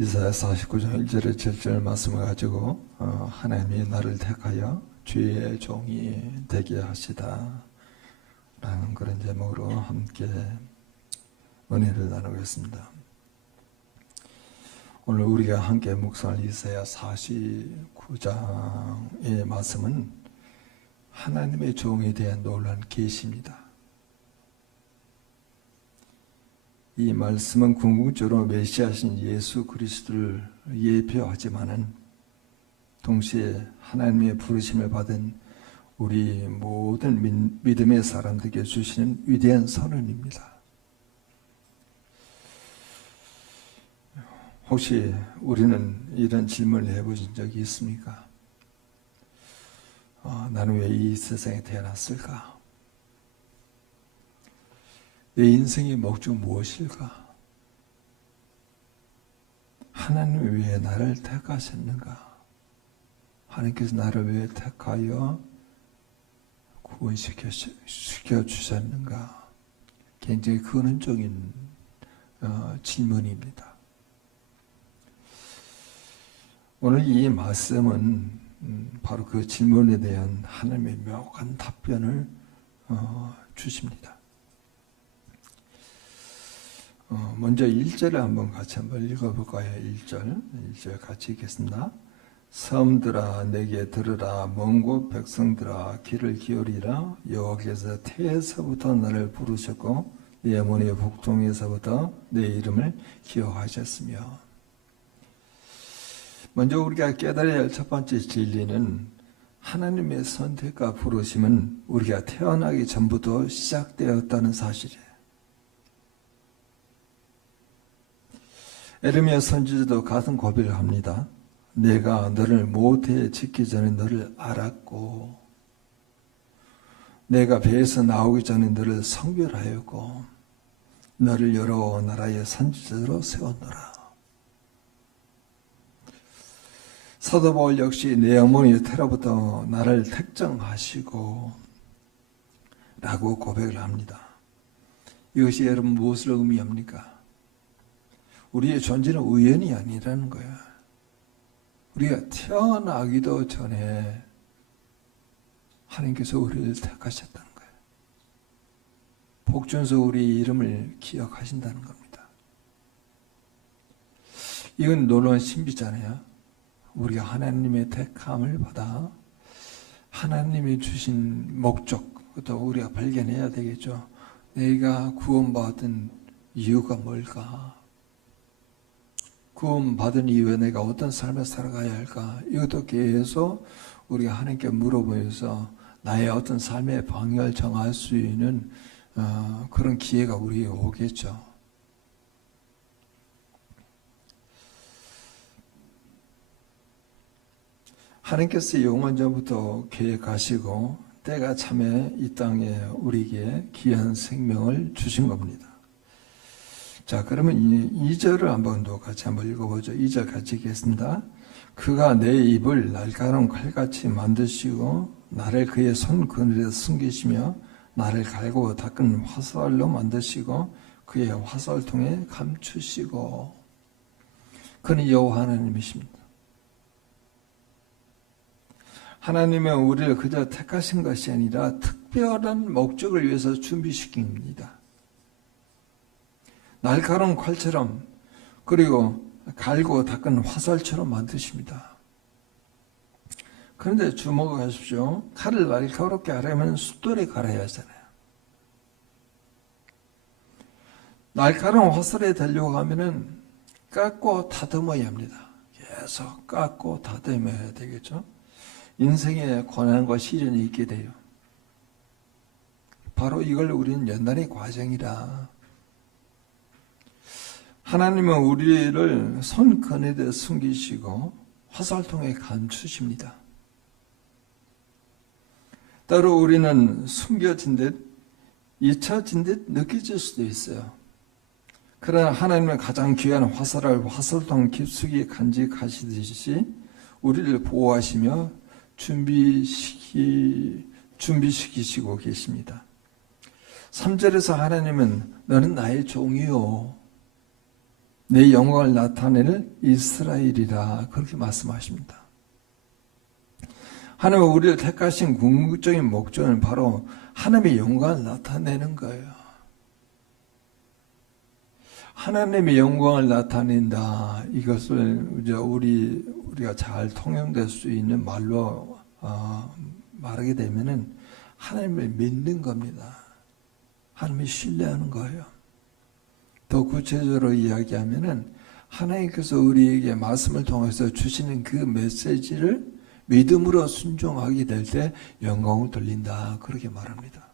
이사야 49장 1절에 7절 말씀을 가지고 하나님이 나를 택하여 주의 종이 되게 하시다 라는 그런 제목으로 함께 은혜를 나누겠습니다. 오늘 우리가 함께 묵상할 이사야 49장의 말씀은 하나님의 종에 대한 놀라운 계시입니다. 이 말씀은 궁극적으로 메시아신 예수 그리스도를 예표하지만은 동시에 하나님의 부르심을 받은 우리 모든 믿음의 사람들에게 주시는 위대한 선언입니다. 혹시 우리는 이런 질문을 해보신 적이 있습니까? 나는 왜 이 세상에 태어났을까? 내 인생의 목적은 무엇일까? 하나님이 왜 나를 택하셨는가? 하나님께서 나를 왜 택하여 구원시켜 주셨는가? 굉장히 근원적인 질문입니다. 오늘 이 말씀은 바로 그 질문에 대한 하나님의 명확한 답변을 주십니다. 먼저 1절을 한번 같이 읽어볼까요? 1절 같이 읽겠습니다. 섬들아 내게 들으라, 먼 곳 백성들아 귀를 기울이라. 여호와께서 태에서부터 나를 부르셨고 내 어머니의 복통에서부터 내 이름을 기억하셨으며. 먼저 우리가 깨달아야 할 첫 번째 진리는 하나님의 선택과 부르심은 우리가 태어나기 전부터 시작되었다는 사실이에요. 에르미야 선지자도 같은 고백을 합니다. 내가 너를 모태에 짓기 전에 너를 알았고 내가 배에서 나오기 전에 너를 성별하였고 너를 여러 나라의 선지자로 세웠노라. 사도 바울 역시 내 어머니 태로부터 나를 택정하시고 라고 고백을 합니다. 이것이 여러분 무엇을 의미합니까? 우리의 존재는 우연이 아니라는 거야. 우리가 태어나기도 전에 하나님께서 우리를 택하셨다는 거야. 복준서 우리 이름을 기억하신다는 겁니다. 이건 놀라운 신비잖아요. 우리가 하나님의 택함을 받아 하나님이 주신 목적부터 우리가 발견해야 되겠죠. 내가 구원받은 이유가 뭘까? 구원받은 이후에 내가 어떤 삶을 살아가야 할까? 이것도 계속 우리가 하나님께 물어보면서 나의 어떤 삶의 방향을 정할 수 있는 그런 기회가 우리에게 오겠죠. 하나님께서 영원 전부터 계획하시고 때가 참에 이 땅에 우리에게 귀한 생명을 주신 겁니다. 자, 그러면 2절을 한번 더 같이 한번 읽어보죠. 2절 같이 읽겠습니다. 그가 내 입을 날카로운 칼같이 만드시고 나를 그의 손 그늘에 숨기시며 나를 갈고 닦은 화살로 만드시고 그의 화살통에 감추시고. 그는 여호와 하나님이십니다. 하나님은 우리를 그저 택하신 것이 아니라 특별한 목적을 위해서 준비시킵니다. 날카로운 칼처럼 그리고 갈고 닦은 화살처럼 만드십니다. 그런데 주목하십시오. 칼을 날카롭게 하려면 숫돌에 갈아야 하잖아요. 날카로운 화살에 달려가면은 깎고 다듬어야 합니다. 계속 깎고 다듬어야 되겠죠. 인생에 고난과 시련이 있게 돼요. 바로 이걸 우리는 연단의 과정이라. 하나님은 우리를 손 그늘에 숨기시고 화살통에 감추십니다. 따로 우리는 숨겨진 듯 잊혀진 듯 느껴질 수도 있어요. 그러나 하나님은 가장 귀한 화살을 화살통 깊숙이 간직하시듯이 우리를 보호하시며 준비시키시고 계십니다. 3절에서 하나님은 너는 나의 종이요 내 영광을 나타낼 이스라엘이라 그렇게 말씀하십니다. 하나님은 우리를 택하신 궁극적인 목적은 바로 하나님의 영광을 나타내는 거예요. 하나님의 영광을 나타낸다. 이것을 이제 우리가 잘 통용될 수 있는 말로 말하게 되면은 하나님을 믿는 겁니다. 하나님을 신뢰하는 거예요. 더 구체적으로 이야기하면은 하나님께서 우리에게 말씀을 통해서 주시는 그 메시지를 믿음으로 순종하게 될 때 영광을 돌린다. 그렇게 말합니다.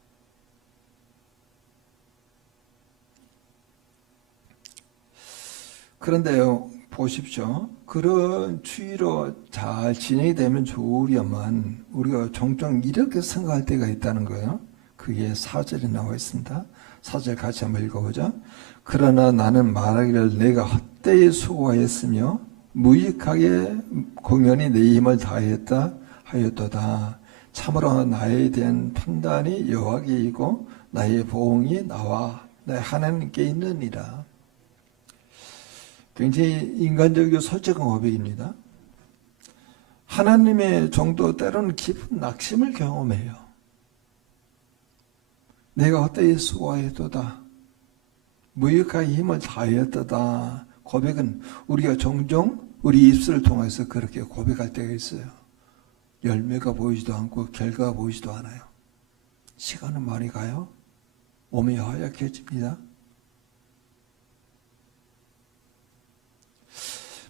그런데요, 보십시오. 그런 추이로 잘 진행이 되면 좋으려면 우리가 종종 이렇게 생각할 때가 있다는 거예요. 그게 4절에 나와 있습니다. 4절 같이 한번 읽어보죠. 그러나 나는 말하기를 내가 헛되이 수고하였으며 무익하게 공연히 내 힘을 다했다 하였도다. 참으로 나에 대한 판단이 여호와께이고 나의 보응이 나와 내 하나님께 있느니라. 굉장히 인간적이고 솔직한 고백입니다. 하나님의 정도 때로는 깊은 낙심을 경험해요. 내가 헛되이 수고하였도다. 무익하게 힘을 다하였도다. 고백은 우리가 종종 우리 입술을 통해서 그렇게 고백할 때가 있어요. 열매가 보이지도 않고 결과가 보이지도 않아요. 시간은 많이 가요. 몸이 허약해집니다.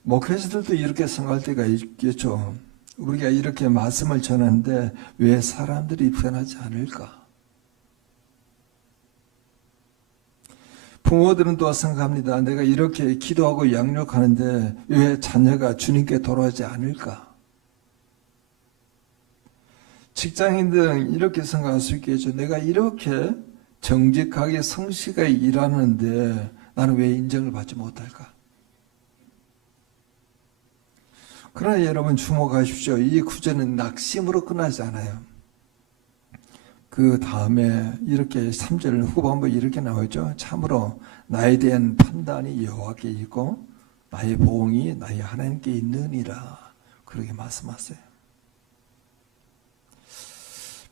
목회자들도 이렇게 생각할 때가 있겠죠. 우리가 이렇게 말씀을 전하는데 왜 사람들이 변하지 않을까? 부모들은 또 생각합니다. 내가 이렇게 기도하고 양육하는데 왜 자녀가 주님께 돌아오지 않을까? 직장인들은 이렇게 생각할 수 있겠죠. 내가 이렇게 정직하게 성실하게 일하는데 나는 왜 인정을 받지 못할까? 그러나 여러분 주목하십시오. 이 구절은 낙심으로 끝나지 않아요. 그 다음에 이렇게 3절 후반부에 이렇게 나오죠. 참으로 나에 대한 판단이 여호와께 있고 나의 보응이 나의 하나님께 있느니라. 그렇게 말씀하세요.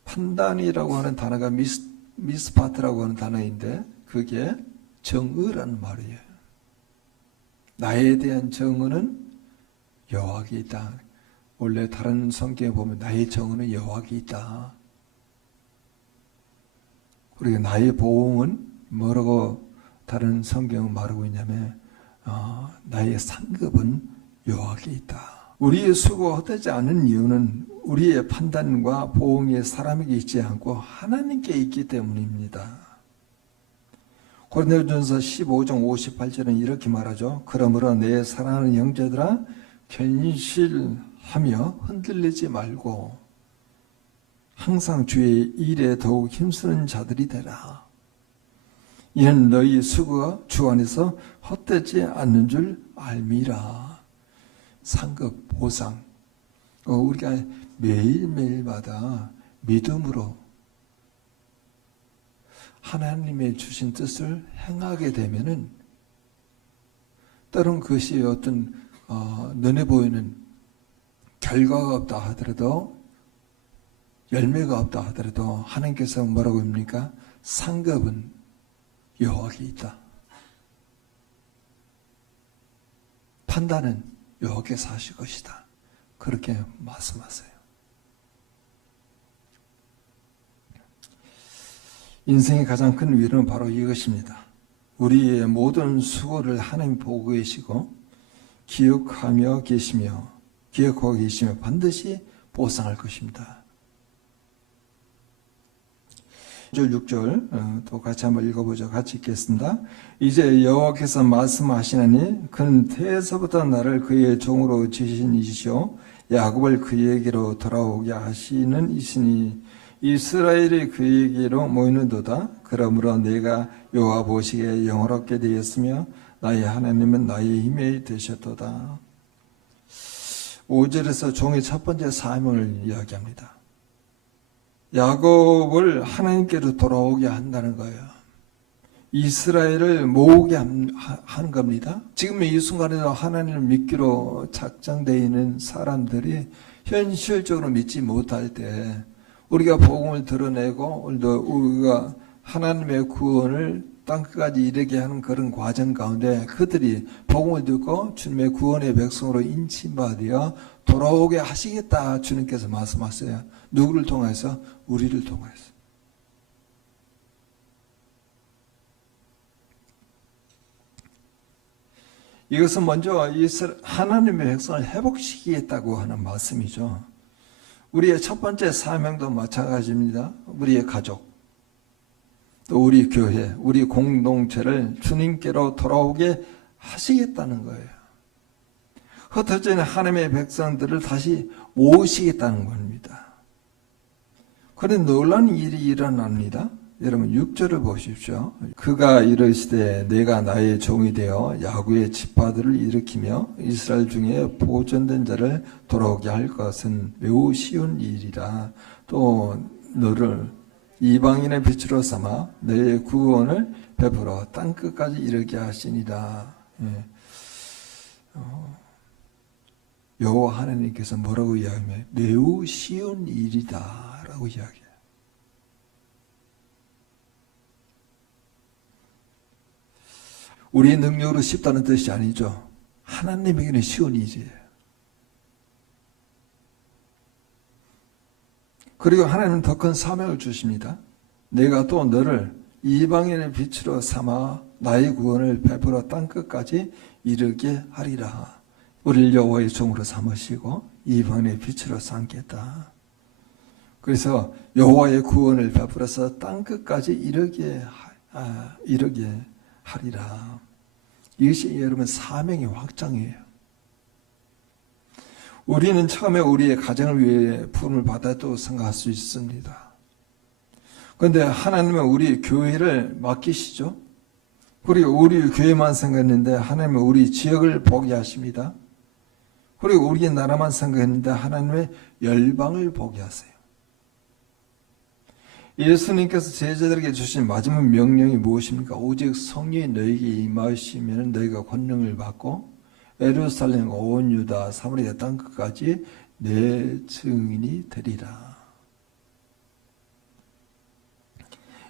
판단이라고 하는 단어가 미스파트라고 하는 단어인데 그게 정의라는 말이에요. 나에 대한 정의는 여호와께 있다. 원래 다른 성경에 보면 나의 정의는 여호와께 있다. 그리고 나의 보응은 뭐라고 다른 성경은 말하고 있냐면 나의 상급은 여호와께 있다. 우리의 수고가 헛되지 않은 이유는 우리의 판단과 보응이 사람에게 있지 않고 하나님께 있기 때문입니다. 고린도전서 15장 58절은 이렇게 말하죠. 그러므로 내 사랑하는 형제들아 견실하며 흔들리지 말고 항상 주의 일에 더욱 힘쓰는 자들이 되라. 이는 너희 수고가 주 안에서 헛되지 않는 줄 알미라. 상급, 보상. 우리가 매일매일마다 믿음으로 하나님의 주신 뜻을 행하게 되면은 때론 그것이 어떤 눈에 보이는 결과가 없다 하더라도 열매가 없다 하더라도 하나님께서 뭐라고 합니까? 상급은 여호와께 있다. 판단은 여호와께서 하실 것이다. 그렇게 말씀하세요. 인생의 가장 큰 위로는 바로 이것입니다. 우리의 모든 수고를 하나님 보고 계시고 기억하고 계시며 반드시 보상할 것입니다. 6절 또 같이 한번 읽어보죠. 같이 읽겠습니다. 이제 여호와께서 말씀하시나니 그는 태에서부터 나를 그의 종으로 지신 이시오 야곱을 그에게로 돌아오게 하시는 이시니 이스라엘이 그에게로 모이는도다. 그러므로 내가 여호와 보시기에 영화롭게 되었으며 나의 하나님은 나의 힘이 되셨도다. 5절에서 종의 첫 번째 사명을 이야기합니다. 야곱을 하나님께로 돌아오게 한다는 거예요. 이스라엘을 모으게 하는 겁니다. 지금 이 순간에도 하나님을 믿기로 작정되어 있는 사람들이 현실적으로 믿지 못할 때 우리가 복음을 드러내고 우리가 하나님의 구원을 땅끝까지 이르게 하는 그런 과정 가운데 그들이 복음을 듣고 주님의 구원의 백성으로 인침받아 돌아오게 하시겠다 주님께서 말씀하세요. 누구를 통해서? 우리를 통해서. 이것은 먼저 하나님의 백성을 회복시키겠다고 하는 말씀이죠. 우리의 첫 번째 사명도 마찬가지입니다. 우리의 가족, 또 우리 교회, 우리 공동체를 주님께로 돌아오게 하시겠다는 거예요. 흩어진 하나님의 백성들을 다시 모으시겠다는 겁니다. 그런데 놀라운 일이 일어납니다. 여러분 6절을 보십시오. 그가 이르시되 내가 나의 종이 되어 야곱의 지파들을 일으키며 이스라엘 중에 보존된 자를 돌아오게 할 것은 매우 쉬운 일이라. 또 너를 이방인의 빛으로 삼아 너의 구원을 베풀어 땅끝까지 이르게 하시니라. 여호와 하나님께서 뭐라고 이야기하면 매우 쉬운 일이다 라고 이야기해요. 우리의 능력으로 쉽다는 뜻이 아니죠. 하나님에게는 쉬운 일이에요. 그리고 하나님은 더 큰 사명을 주십니다. 내가 또 너를 이방인의 빛으로 삼아 나의 구원을 베풀어 땅끝까지 이르게 하리라. 우리를 여호와의 종으로 삼으시고 이방인의 빛으로 삼겠다. 그래서 여호와의 구원을 베풀어서 땅끝까지 이르게 하리라. 이것이 여러분 사명의 확장이에요. 우리는 처음에 우리의 가정을 위해 부름을 받아도 생각할 수 있습니다. 그런데 하나님은 우리 교회를 맡기시죠. 그리고 우리 교회만 생각했는데 하나님은 우리 지역을 보게 하십니다. 그리고 우리 나라만 생각했는데 하나님의 열방을 보게 하세요. 예수님께서 제자들에게 주신 마지막 명령이 무엇입니까? 오직 성령이 너에게 임하시면 너희가 권능을 받고 예루살렘 온 유다 사마리아 땅끝까지 내 증인이 되리라.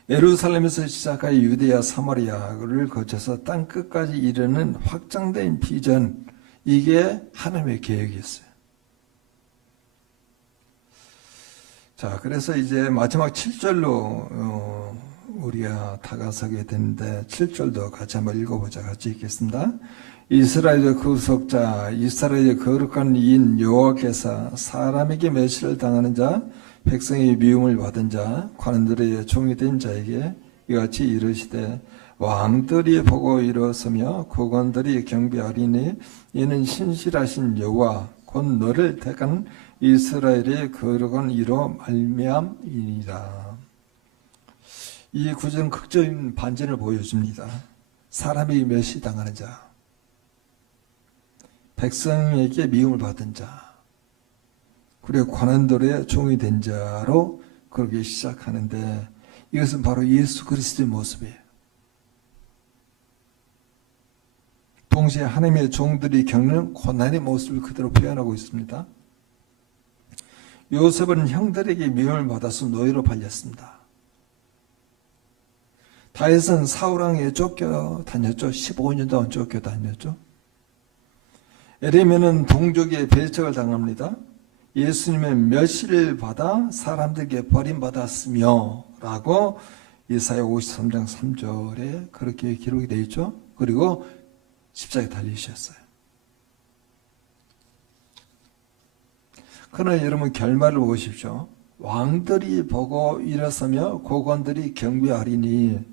예루살렘에서 시작하여 유대야 사마리아를 거쳐서 땅끝까지 이르는 확장된 비전, 이게 하나님의 계획이었어요. 자, 그래서 이제 마지막 7절로 우리가 다가서게 되는데 7절도 같이 한번 읽어보자. 같이 읽겠습니다. 이스라엘의 구속자, 이스라엘의 거룩한 이인 여호와께서 사람에게 멸시를 당하는 자, 백성의 미움을 받은 자, 관원들의 종이 된 자에게 이같이 이르시되 왕들이 보고 일어서며 국왕들이 경배하리니 이는 신실하신 여호와 곧 너를 택한 이스라엘의 거룩한 이로 말미암이니라. 이 구절은 극적인 반전을 보여줍니다. 사람이 멸시당하는 자, 백성에게 미움을 받은 자, 그리고 관원들의 종이 된 자로 그렇게 시작하는데 이것은 바로 예수 그리스도의 모습이에요. 동시에 하나님의 종들이 겪는 고난의 모습을 그대로 표현하고 있습니다. 요셉은 형들에게 미움을 받아서 노예로 팔렸습니다. 다윗은 사울왕에 쫓겨다녔죠. 15년 동안 쫓겨다녔죠. 에레미야는 동족의 배척을 당합니다. 예수님의 멸시를 받아 사람들에게 버림받았으며 라고 이사야 53장 3절에 그렇게 기록이 되어 있죠. 그리고 십자가에 달리셨어요. 그러나 여러분 결말을 보십시오. 왕들이 보고 일어서며 고관들이 경배하리니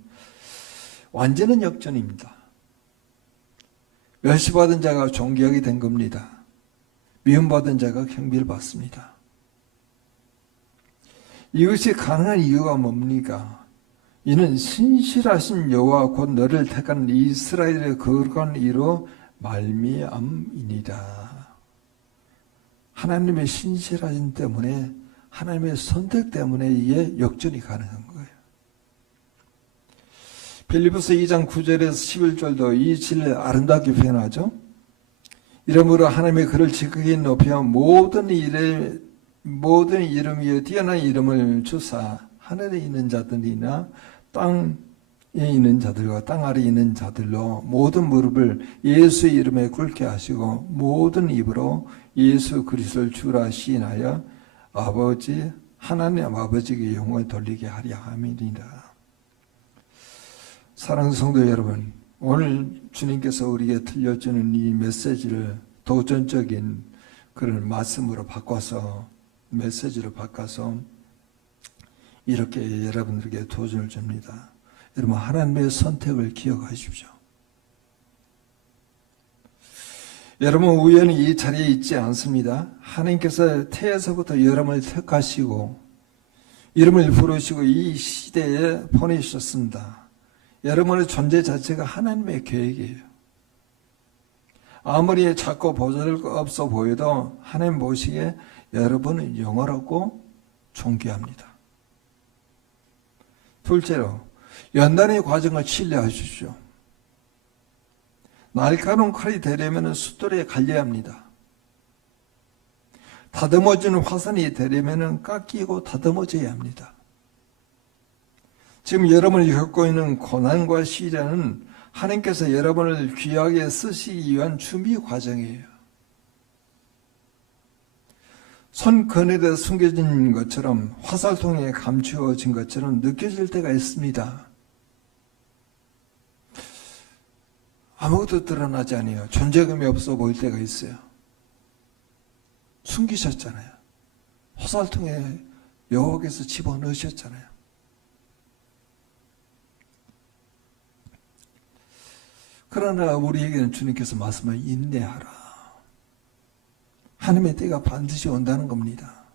완전한 역전입니다. 멸시받은 자가 존귀하게 된 겁니다. 미움받은 자가 경배를 받습니다. 이것이 가능한 이유가 뭡니까? 이는 신실하신 여호와 곧 너를 택한 이스라엘의 거룩한 이로 말미암이니라. 하나님의 신실하심 때문에, 하나님의 선택 때문에 이게 역전이 가능한 거예요. 빌립보서 2장 9절에서 11절도 이 진리를 아름답게 표현하죠. 이러므로 하나님의 그를 지극히 높여 모든 이름 위에 뛰어난 이름을 주사 하늘에 있는 자들이나 땅에 있는 자들과 땅 아래에 있는 자들로 모든 무릎을 예수의 이름에 꿇게 하시고 모든 입으로 예수 그리스도를 주라 시인하여 아버지 하나님 아버지께 영광을 돌리게 하려 함이니라. 사랑하는 성도 여러분, 오늘 주님께서 우리에게 들려주는 이 메시지를 도전적인 그런 말씀으로 바꿔서 메시지로 바꿔서 이렇게 여러분들에게 도전을 줍니다. 여러분, 하나님의 선택을 기억하십시오. 여러분, 우연히 이 자리에 있지 않습니다. 하나님께서 태에서부터 여러분을 택하시고 이름을 부르시고 이 시대에 보내주셨습니다. 여러분의 존재 자체가 하나님의 계획이에요. 아무리 작고 보잘것없어 보여도 하나님 보시기에 여러분은 영원하고 존귀합니다. 둘째로, 연단의 과정을 신뢰하십시오. 날카로운 칼이 되려면 숫돌에 갈려야 합니다. 다듬어지는 화산이 되려면 깎이고 다듬어져야 합니다. 지금 여러분이 겪고 있는 고난과 시련은 하나님께서 여러분을 귀하게 쓰시기 위한 준비 과정이에요. 손그늘에 숨겨진 것처럼 화살통에 감추어진 것처럼 느껴질 때가 있습니다. 아무것도 드러나지 않아요. 존재감이 없어 보일 때가 있어요. 숨기셨잖아요. 화살통에 여호와께서 집어넣으셨잖아요. 그러나 우리에게는 주님께서 말씀을 인내하라. 하나님의 때가 반드시 온다는 겁니다.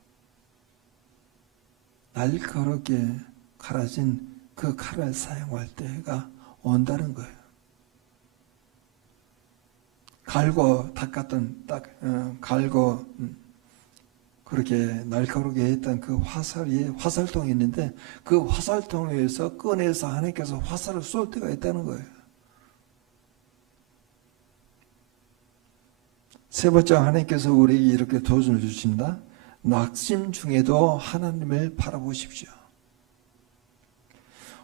날카롭게 갈아진 그 칼을 사용할 때가 온다는 거예요. 갈고 닦았던 갈고 그렇게 날카롭게 했던 그 화살통이 있는데 그 화살통에서 꺼내서 하나님께서 화살을 쏠 때가 있다는 거예요. 세 번째, 하나님께서 우리에게 이렇게 도전을 주신다. 낙심 중에도 하나님을 바라보십시오.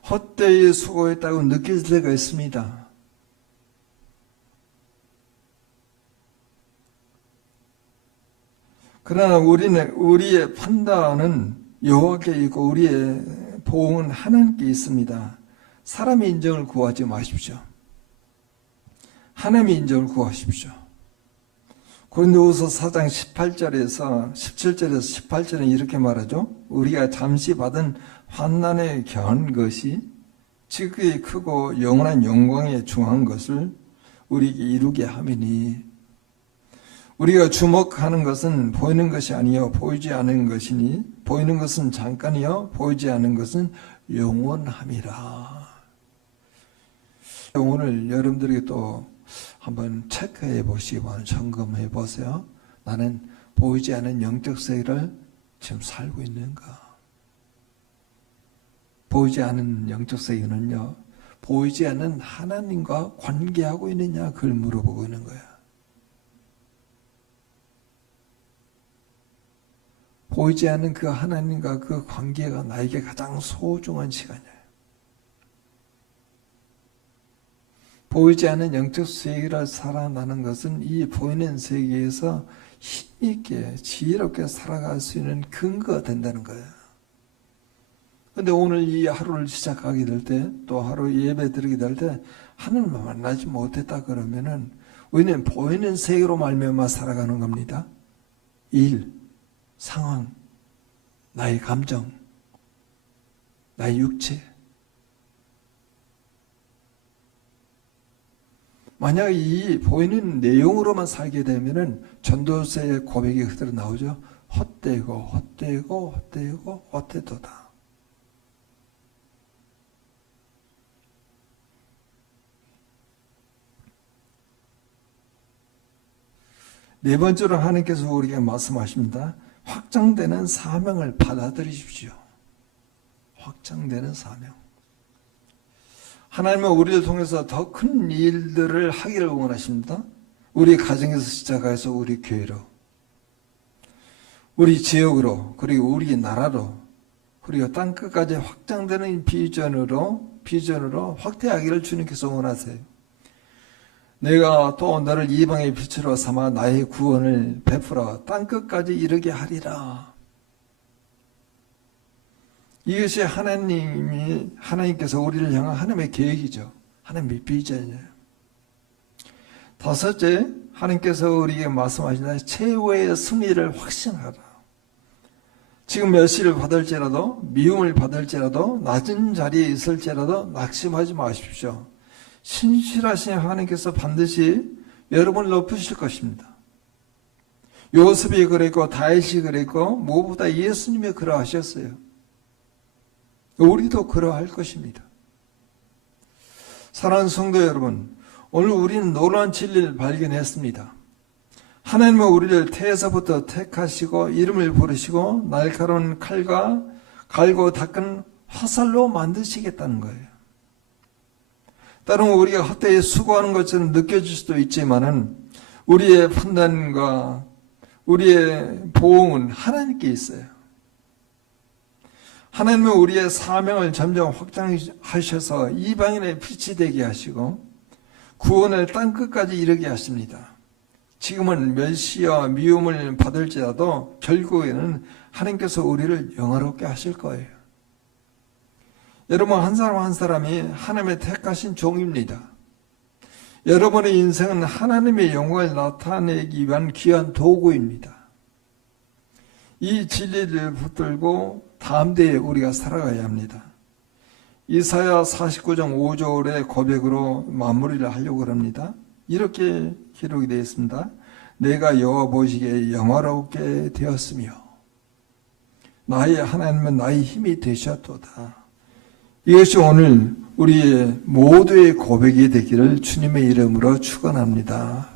헛되이 수고했다고 느낄 때가 있습니다. 그러나 우리의 판단은 여호와께 있고 우리의 보응은 하나님께 있습니다. 사람의 인정을 구하지 마십시오. 하나님의 인정을 구하십시오. 고린도후서 4장 17절에서 18절에 이렇게 말하죠. 우리가 잠시 받은 환난에 겨한 것이 지극히 크고 영원한 영광에 중한 것을 우리에게 이루게 함이니 우리가 주목하는 것은 보이는 것이 아니요 보이지 않는 것이니 보이는 것은 잠깐이요 보이지 않는 것은 영원함이라. 오늘 여러분들에게 또 한번 체크해 보시고 점검해 보세요. 나는 보이지 않는 영적 세계를 지금 살고 있는가? 보이지 않는 영적 세계는요, 보이지 않는 하나님과 관계하고 있느냐, 그걸 물어보고 있는 거야. 보이지 않는 그 하나님과 그 관계가 나에게 가장 소중한 시간이에요. 보이지 않는 영적 세계를 살아나는 것은 이 보이는 세계에서 힘있게 지혜롭게 살아갈 수 있는 근거가 된다는 거예요. 그런데 오늘 이 하루를 시작하게 될 때, 또 하루 예배 드리게 될 때 하나님을 만나지 못했다 그러면은 우리는 보이는 세계로 말미암아 살아가는 겁니다. 일, 상황, 나의 감정, 나의 육체. 만약 이 보이는 내용으로만 살게 되면은 전도서의 고백이 그대로 나오죠. 헛되고 헛되고 헛되고 헛되도다. 네 번째로 하나님께서 우리에게 말씀하십니다. 확장되는 사명을 받아들이십시오. 확장되는 사명. 하나님은 우리를 통해서 더 큰 일들을 하기를 원하십니다. 우리 가정에서 시작해서 우리 교회로, 우리 지역으로, 그리고 우리 나라로, 그리고 땅끝까지 확장되는 비전으로 확대하기를 주님께서 원하세요. 내가 또 너를 이방의 빛으로 삼아 나의 구원을 베풀어 땅끝까지 이르게 하리라. 이것이 하나님께서 우리를 향한 하나님의 계획이죠. 하나님의 비전이에요. 다섯째, 하나님께서 우리에게 말씀하신다. 최후의 승리를 확신하라. 지금 멸시를 받을지라도, 미움을 받을지라도, 낮은 자리에 있을지라도 낙심하지 마십시오. 신실하신 하나님께서 반드시 여러분을 높이실 것입니다. 요셉이 그랬고 다윗이 그랬고 무엇보다 예수님이 그러하셨어요. 우리도 그러할 것입니다. 사랑하는 성도 여러분, 오늘 우리는 놀라운 진리를 발견했습니다. 하나님은 우리를 태에서부터 택하시고 이름을 부르시고 날카로운 칼과 갈고 닦은 화살로 만드시겠다는 거예요. 때로는 우리가 헛되이 수고하는 것처럼 느껴질 수도 있지만은 우리의 판단과 우리의 보응은 하나님께 있어요. 하나님은 우리의 사명을 점점 확장하셔서 이방인의 빛이 되게 하시고 구원을 땅끝까지 이르게 하십니다. 지금은 멸시와 미움을 받을지라도 결국에는 하나님께서 우리를 영화롭게 하실 거예요. 여러분, 한 사람 한 사람이 하나님의 택하신 종입니다. 여러분의 인생은 하나님의 영광을 나타내기 위한 귀한 도구입니다. 이 진리를 붙들고 다음 대에 우리가 살아가야 합니다. 이사야 49장 5절의 고백으로 마무리를 하려고 합니다. 이렇게 기록이 되어 있습니다. 내가 여호와 보시기에 영화롭게 되었으며 나의 하나님은 나의 힘이 되셨도다. 이것이 오늘 우리의 모두의 고백이 되기를 주님의 이름으로 축원합니다.